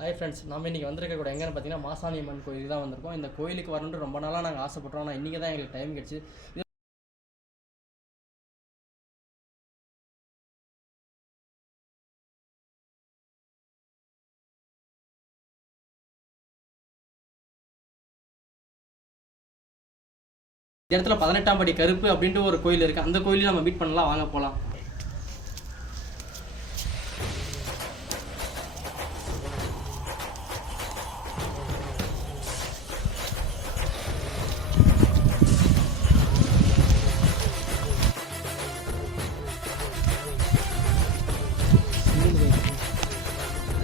Hi friends, நம்ம இன்றைக்கி வந்திருக்கக்கூடிய எங்கன்னு பார்த்தீங்கன்னா மாசாணி அம்மன் கோயிலுக்கு தான் வந்திருக்கோம். இந்த கோயிலுக்கு வரணுன்ட்டு ரொம்ப நாளாக நாங்கள் ஆசைப்பட்டோம். ஆனால் இன்றைக்கி தான் எங்களுக்கு டைம் கிடச்சி. இந்த இடத்துல 18ஆம் படி கருப்பு அப்படின்ட்டு ஒரு கோயில் இருக்குது. அந்த கோயிலையும் நம்ம மீட் பண்ணலாம், வாங்க போகலாம்.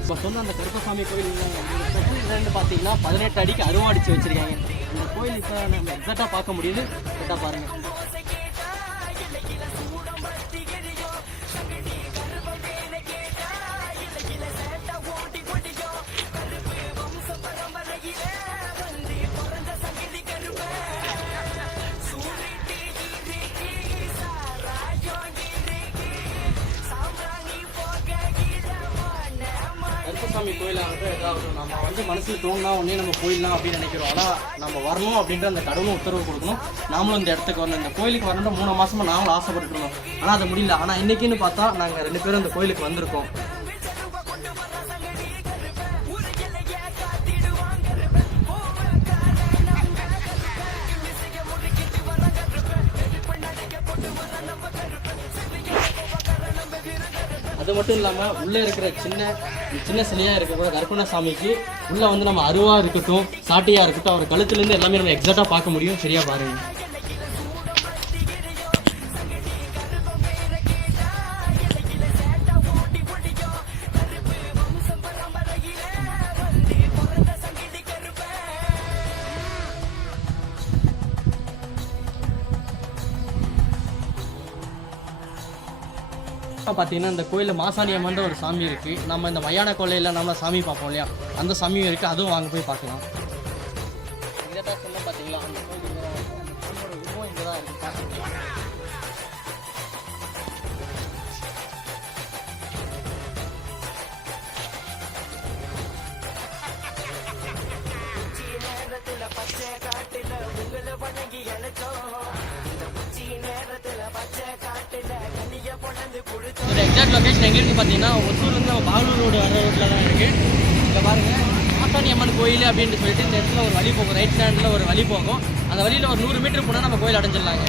இப்போ சொன்ன அந்த கருப்பசாமி கோயில் பார்த்தீங்கன்னா 18 அடிக்கு அருவாடிச்சு வச்சுருக்காங்க. இந்த கோயில் இப்போ நம்ம எக்ஸாக்டாக பார்க்க முடியுது. எக்ஸாக்டாக பாருங்கள். கருப்பசாமி கோயிலாகட்டும் ஏதாவது நம்ம மனசில் தோணுனா ஒன்றே நம்ம போயிடலாம் அப்படின்னு நினைக்கிறோம். ஆனால் நம்ம வரணும் அப்படின்ற அந்த கடவுளும் உத்தரவு கொடுக்கணும். நாமளும் இந்த இடத்துக்கு வரணும். இந்த கோயிலுக்கு வரணும் 3 மாதமாக நாங்களும் ஆசைப்பட்டு இருந்தோம். ஆனால் அது முடியல. ஆனால் இன்றைக்கின்னு பார்த்தா நாங்கள் 2 பேரும் இந்த கோயிலுக்கு வந்திருக்கோம். அது மட்டும் இல்லாமல் உள்ளே இருக்கிற சின்ன சிலையாக இருக்கக்கூட கருப்பண்ணசாமிக்கு உள்ளே நம்ம அருவாக இருக்கட்டும், சாட்டியாக இருக்கட்டும், அவர் கழுத்துலேருந்து எல்லாமே நம்ம எக்ஸாக்டாக பார்க்க முடியும். சரியா பாருங்க. பார்த்தீங்கன்னா இந்த கோயிலில் மாசாணி அம்மன்ற ஒரு சாமி இருக்குது. நம்ம இந்த மயான கொள்ளையில் நம்ம சாமி பார்ப்போம் இல்லையா, அந்த சாமியும் இருக்குது. அதுவும் வாங்க போய் பார்க்கலாம். இதை சொன்ன பார்த்தீங்களா, அந்த கோயில் உருவம் இங்கே தான் இருக்குது. ஒரு எக்ஸாக்ட் லொக்கேஷன் எங்கே இருக்குது பார்த்தீங்கன்னா, ஒசூர்லேருந்து நம்ம பாகலூர் ரோடு வர ரோட்டில் தான் இருக்குது. இங்கே பாருங்கள், மாசாணி அம்மன் கோயில் அப்படின்ட்டு சொல்லிட்டு இந்த இடத்துல ஒரு வழி போகும். ரைட் ஹேண்டில் ஒரு வழி போகும். அந்த வழியில் ஒரு 100 மீட்டர் போனால் நம்ம கோயில் அடைஞ்சிடலாங்க.